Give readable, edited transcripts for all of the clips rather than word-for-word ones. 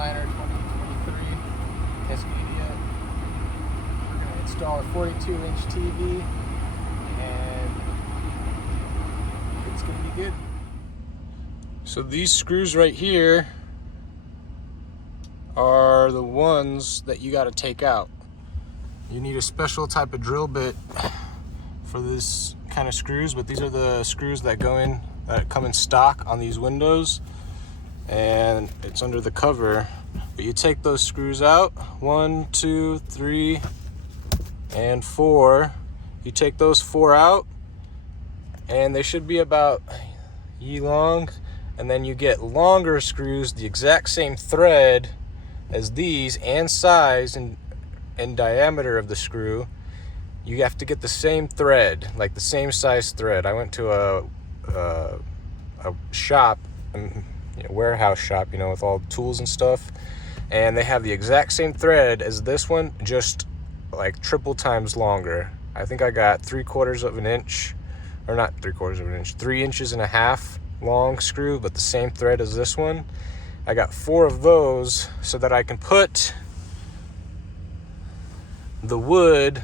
Freightliner 2023 Cascadia. We're going to install a 42-inch TV, and it's going to be good. So these screws right here are the ones that you got to take out. You need a special type of drill bit for this kind of screws, but these are the screws that come in stock on these windows, and it's under the cover. But you take those screws out, 1, 2, 3, and 4. You take those 4 out, and they should be about ye long, and then you get longer screws, the exact same thread as these, and size and diameter of the screw. You have to get the same thread, like the same size thread. I went to a shop, warehouse shop, with all the tools and stuff, and they have the exact same thread as this one, just like triple times longer. I think I got 3/4 of an inch, or not 3/4 of an inch, 3.5 inches long screw, but the same thread as this one. I got 4 of those so that I can put the wood.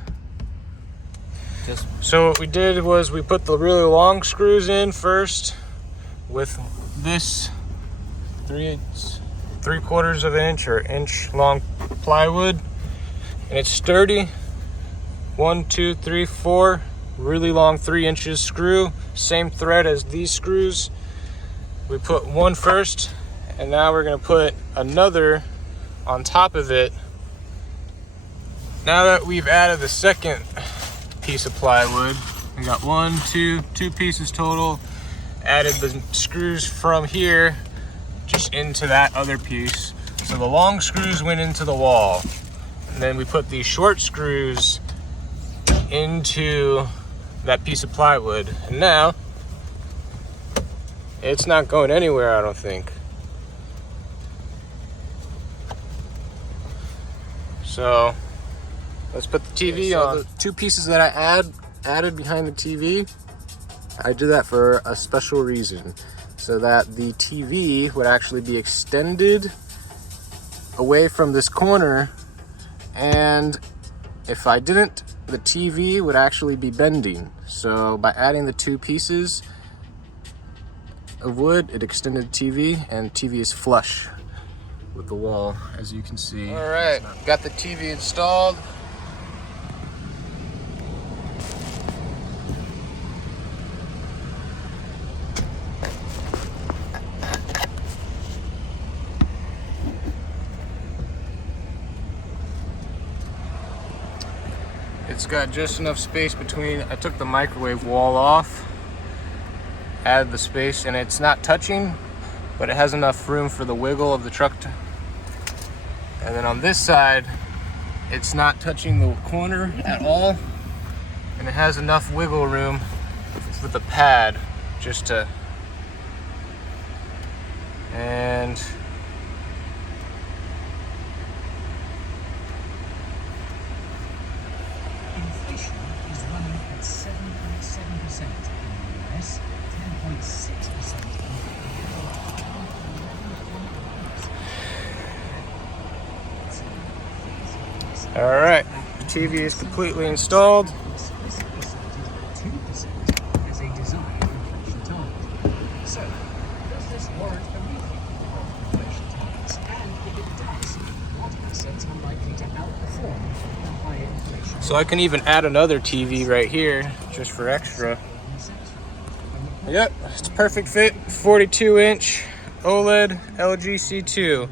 So what we did was we put the really long screws in first with this 3/4 of an inch or inch long plywood, and it's sturdy. 1, 2, 3, 4 really long 3 inches screw, same thread as these screws. We put one first, and now we're going to put another on top of it. Now that we've added the second piece of plywood, we got 2 pieces total. Added the screws from here just into that other piece. So the long screws went into the wall, and then we put these short screws into that piece of plywood, and now it's not going anywhere, I don't think. So let's put the TV on. The 2 pieces that I added behind the TV, I did that for a special reason, so that the TV would actually be extended away from this corner, and if I didn't, the TV would actually be bending. So by adding the 2 pieces of wood, it extended the TV, and TV is flush with the wall, as you can see. All right, got the TV installed. It's got just enough space between. I took the microwave wall off, added the space, and it's not touching, but it has enough room for the wiggle of the truck. And then on this side, it's not touching the corner at all, and it has enough wiggle room with the pad just to, and inflation is running at 7.7% in the US, 10.6% all right, the TV is completely installed. as a desired inflation target. So, does this warrant a rethink of inflation targets? And if it does, what assets are likely to outperform the higher inflation? So I can even add another TV right here just for extra. Yep, it's a perfect fit. 42-inch OLED LG C2.